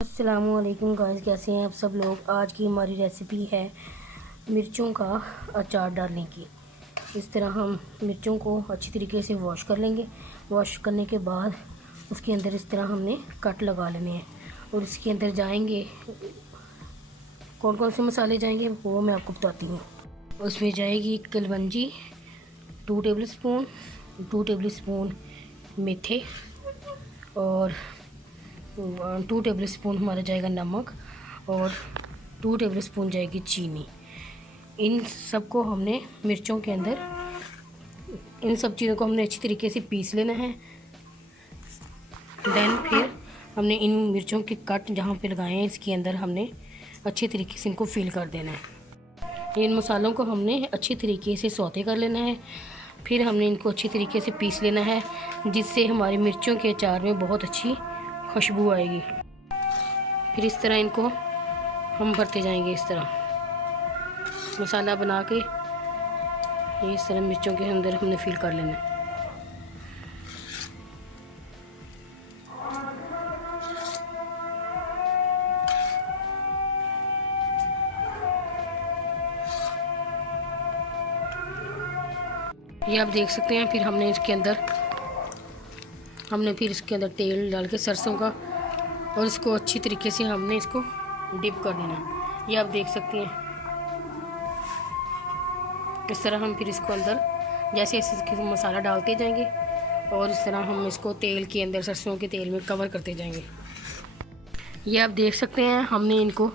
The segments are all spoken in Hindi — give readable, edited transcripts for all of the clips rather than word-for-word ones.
अस्सलामुअलैकुम गाइस, कैसे हैं आप सब लोग। आज की हमारी रेसिपी है मिर्चों का अचार डालने की। इस तरह हम मिर्चों को अच्छी तरीके से वॉश कर लेंगे। वॉश करने के बाद उसके अंदर इस तरह हमने कट लगा लेने हैं और इसके अंदर जाएंगे कौन कौन से मसाले जाएंगे वो मैं आपको बताती हूँ। उसमें जाएगी कलवंजी 2 टेबल स्पून मेथे और 2 टेबल स्पून हमारा जाएगा नमक और 2 टेबल स्पून जाएगी चीनी। इन सब को हमने मिर्चों के अंदर इन सब चीज़ों को हमने अच्छी तरीके से पीस लेना है। देन फिर हमने इन मिर्चों के कट जहाँ पे लगाए हैं इसके अंदर हमने अच्छे तरीके से इनको फिल कर देना है। इन मसालों को हमने अच्छी तरीके से सौते कर लेना है। फिर हमने इनको अच्छी तरीके से पीस लेना है जिससे हमारी मिर्चों के अचार में बहुत अच्छी खुशबू आएगी। फिर इस तरह इनको हम भरते जाएंगे। इस तरह मसाला बना के इस तरह मिर्चों के अंदर हमने फिल कर लेना है। ये आप देख सकते हैं। फिर हमने इसके अंदर तेल डाल के सरसों का और इसको अच्छी तरीके से हमने इसको डिप कर देना है। ये आप देख सकते हैं। इस तरह हम फिर इसको अंदर जैसे जैसे मसाला डालते जाएंगे और इस तरह हम इसको तेल के अंदर सरसों के तेल में कवर करते जाएंगे। ये आप देख सकते हैं। हमने इनको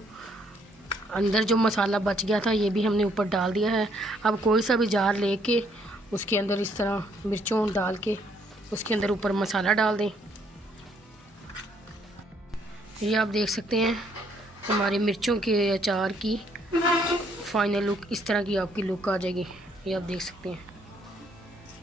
अंदर जो मसाला बच गया था ये भी हमने ऊपर डाल दिया है। अब कोई सा भी जार लेके उसके अंदर इस तरह मिर्चों डाल के उसके अंदर ऊपर मसाला डाल दें। ये आप देख सकते हैं हमारे मिर्चों के अचार की फाइनल लुक इस तरह की आपकी लुक आ जाएगी। ये आप देख सकते हैं।